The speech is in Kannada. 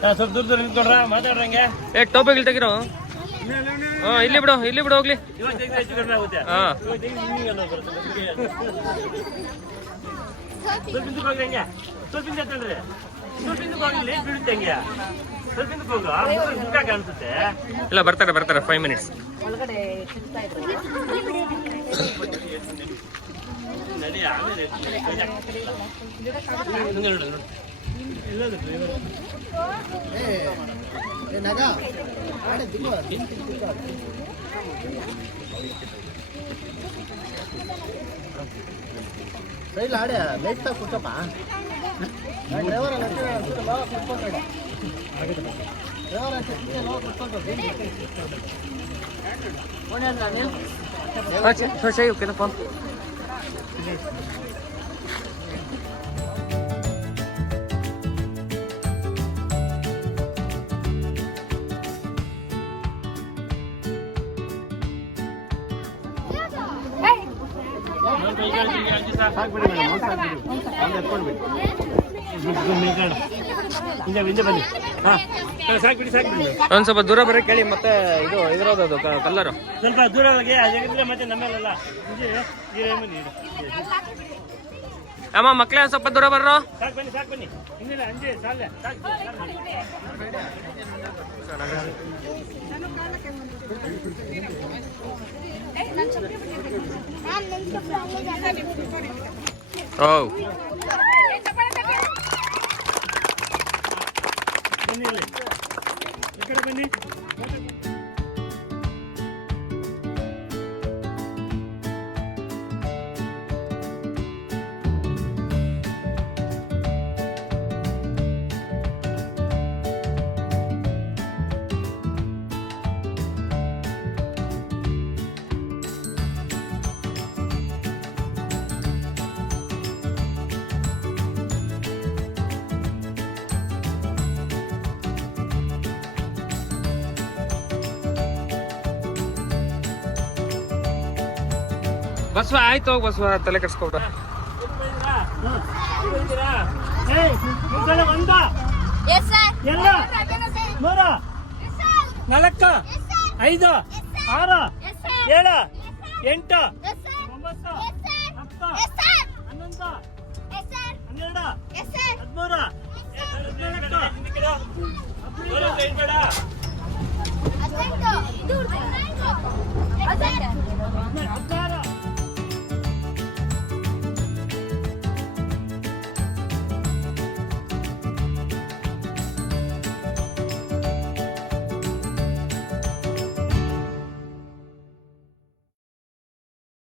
ಸ್ವಲ್ಪ ದೂರ ನಿಂತ್ಕೊಡ್ರ ಮಾತಾಡ್ರಂಗೆ. ಟೋಪಿಗೆ ತೆಗಿರೋ. ಇಲ್ಲಿ ಬಿಡು ಹೋಗ್ಲಿ. ಹೆಚ್ಚು ಕಡಿಮೆ ಆಗುತ್ತೆ. ಸ್ವಲ್ಪ ಹಿಂದಕ್ಕೆ ಹೋಗ್ರಿ ಹಂಗೆ. ಸ್ವಲ್ಪ ಹಿಂದೆ ತಳ್ರಿ. ಸ್ವಲ್ಪ ಹಿಂದಕ್ಕೆ ಹೋಗಿಲ್ಲ ಬೀಳುತ್ತೆ ಹಂಗೆ. ಸ್ವಲ್ಪ ಹಿಂದಕ್ಕೆ ಹೋಗು. ಮುಖ ಕಾಣಿಸುತ್ತೆ. ಇಲ್ಲ ಬರ್ತಾರೆ 5 ಮಿನಿಟ್ಸ್. ನಡಿ ಆಮೇಲೆ ರೈಲ್ ಆಡೆ ಲೈಟ್ ತಾ ಕೂತಪ್ಪ ಡ್ರೈವರ್ Saya oke telepon. ಒಂದು ಸ್ವಲ್ಪ ದೂರ ಬರಕ್ಕೆ ಹೇಳಿ. ಮತ್ತೆ ಇದು ಇದ್ರದ್ದು ಕಲ್ಲರು ಸ್ವಲ್ಪ ದೂರ ಹೋಗಿ ಅದಿದ್ರೆ ಮತ್ತೆ ನಮ್ಮೇಲಲ್ಲ. ಅಮ್ಮ ಮಕ್ಳೇ ಸ್ವಲ್ಪ ದೂರ ಬರ್ರೋ. ಸಾಕು ಬನ್ನಿ ಇನ್ನಿಲ್ಲ ಅಂಜೆ ಸಾಲೆ ಸಾಕು. ಓ ಬನ್ನಿ ಈ ಕಡೆ ಬನ್ನಿ. ಬಸವ ಆಯ್ತು ಹೋಗಿ ಬಸವ ತಲೆ ಕೆಡ್ಸ್ಕೊಬಿಡ. ಎಲ್ಲ 3 4 5 6 7 8